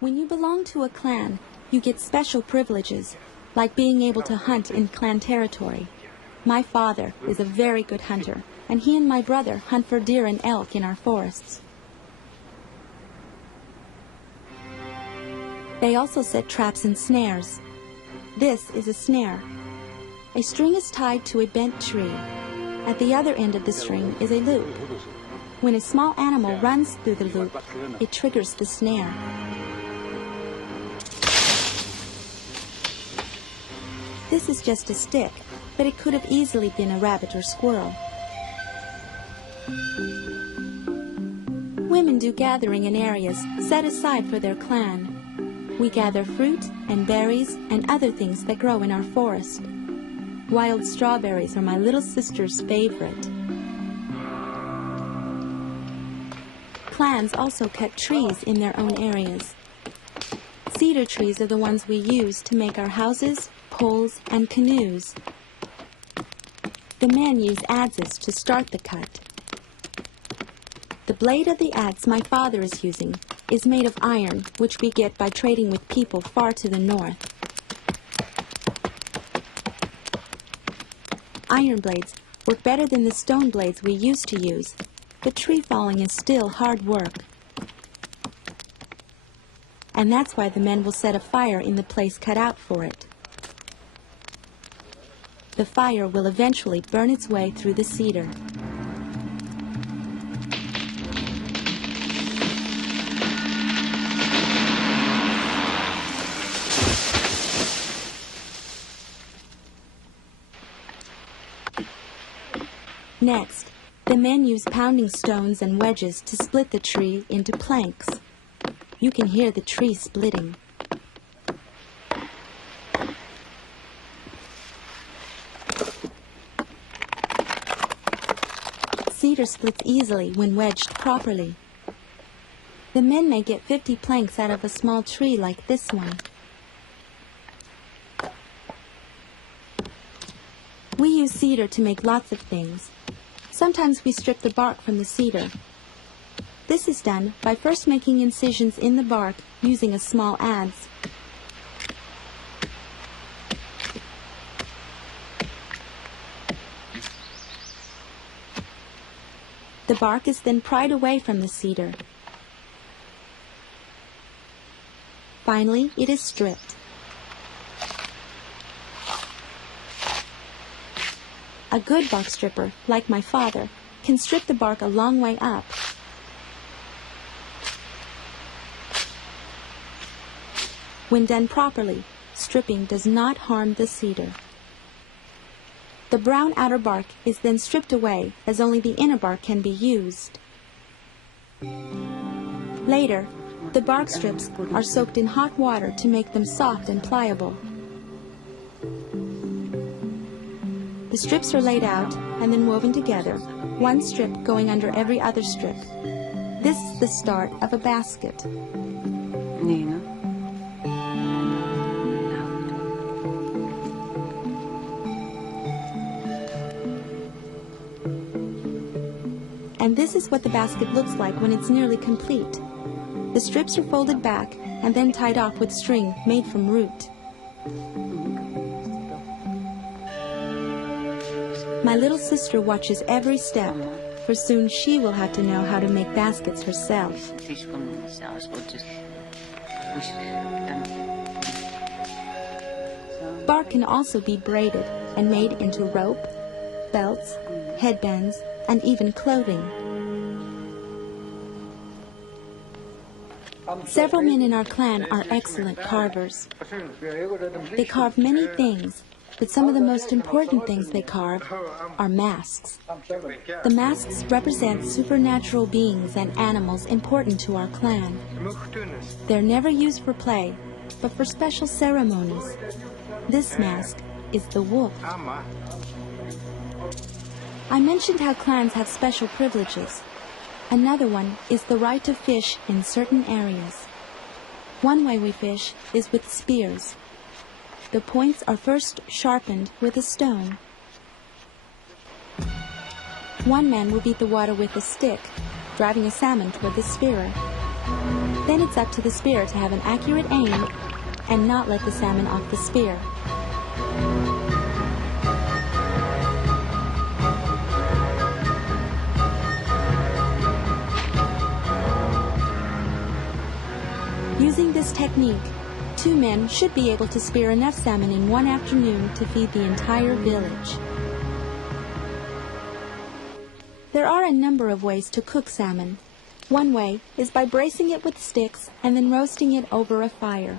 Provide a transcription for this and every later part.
When you belong to a clan, you get special privileges, like being able to hunt in clan territory. My father is a very good hunter, and he and my brother hunt for deer and elk in our forests. They also set traps and snares. This is a snare. A string is tied to a bent tree. At the other end of the string is a loop. When a small animal runs through the loop, it triggers the snare. This is just a stick, but it could have easily been a rabbit or squirrel. Women do gathering in areas set aside for their clan. We gather fruit and berries and other things that grow in our forest. Wild strawberries are my little sister's favorite. Clans also cut trees in their own areas. Cedar trees are the ones we use to make our houses, poles, and canoes. The men use adzes to start the cut. The blade of the adze my father is using is made of iron, which we get by trading with people far to the north. Iron blades work better than the stone blades we used to use, but tree falling is still hard work. And that's why the men will set a fire in the place cut out for it. The fire will eventually burn its way through the cedar. Next, the men use pounding stones and wedges to split the tree into planks. You can hear the tree splitting. Cedar splits easily when wedged properly. The men may get 50 planks out of a small tree like this one. We use cedar to make lots of things. Sometimes we strip the bark from the cedar. This is done by first making incisions in the bark using a small adze. The bark is then pried away from the cedar. Finally, it is stripped. A good bark stripper, like my father, can strip the bark a long way up. When done properly, stripping does not harm the cedar. The brown outer bark is then stripped away, as only the inner bark can be used. Later, the bark strips are soaked in hot water to make them soft and pliable. The strips are laid out and then woven together, one strip going under every other strip. This is the start of a basket. Nina. And this is what the basket looks like when it's nearly complete. The strips are folded back and then tied off with string made from root. My little sister watches every step, for soon she will have to know how to make baskets herself. Bark can also be braided and made into rope, belts, headbands, and even clothing. Several men in our clan are excellent carvers. They carve many things, but some of the most important things they carve are masks. The masks represent supernatural beings and animals important to our clan. They're never used for play, but for special ceremonies. This mask is the wolf. I mentioned how clans have special privileges. Another one is the right to fish in certain areas. One way we fish is with spears. The points are first sharpened with a stone. One man will beat the water with a stick, driving a salmon toward the spearer. Then it's up to the spear to have an accurate aim and not let the salmon off the spear. Using this technique, 2 men should be able to spear enough salmon in one afternoon to feed the entire village. There are a number of ways to cook salmon. One way is by bracing it with sticks and then roasting it over a fire,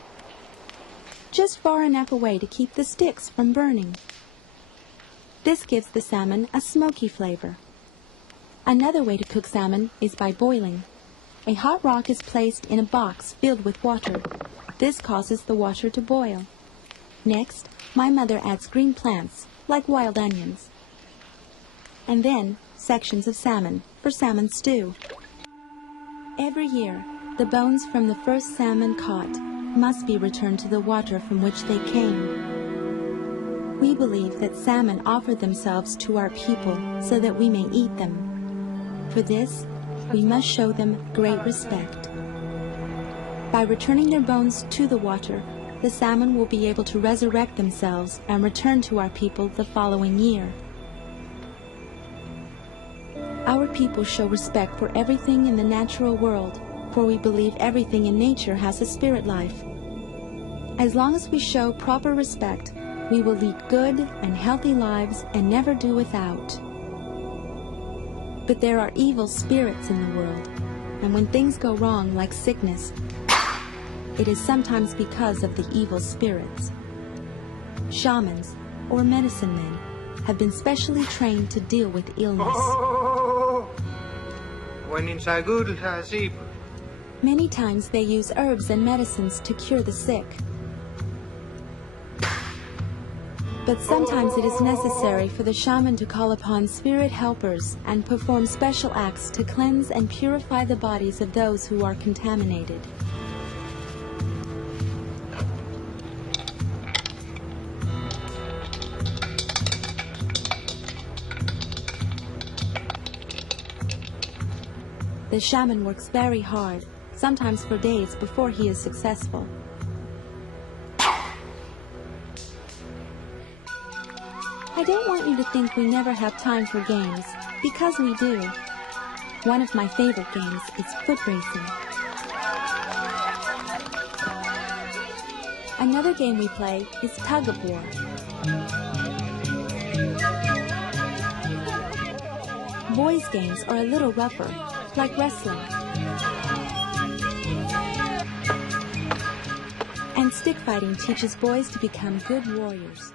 just far enough away to keep the sticks from burning. This gives the salmon a smoky flavor. Another way to cook salmon is by boiling. A hot rock is placed in a box filled with water. This causes the water to boil. Next, my mother adds green plants, like wild onions. And then, sections of salmon, for salmon stew. Every year, the bones from the first salmon caught must be returned to the water from which they came. We believe that salmon offered themselves to our people so that we may eat them. For this, we must show them great respect. By returning their bones to the water, the salmon will be able to resurrect themselves and return to our people the following year. Our people show respect for everything in the natural world, for we believe everything in nature has a spirit life. As long as we show proper respect, we will lead good and healthy lives and never do without. But there are evil spirits in the world, and when things go wrong, like sickness, it is sometimes because of the evil spirits. Shamans, or medicine men, have been specially trained to deal with illness. Many times they use herbs and medicines to cure the sick. But sometimes it is necessary for the shaman to call upon spirit helpers and perform special acts to cleanse and purify the bodies of those who are contaminated. The shaman works very hard, sometimes for days before he is successful. I don't want you to think we never have time for games, because we do. One of my favorite games is foot racing. Another game we play is tug of war. Boys' games are a little rougher, like wrestling. And stick fighting teaches boys to become good warriors.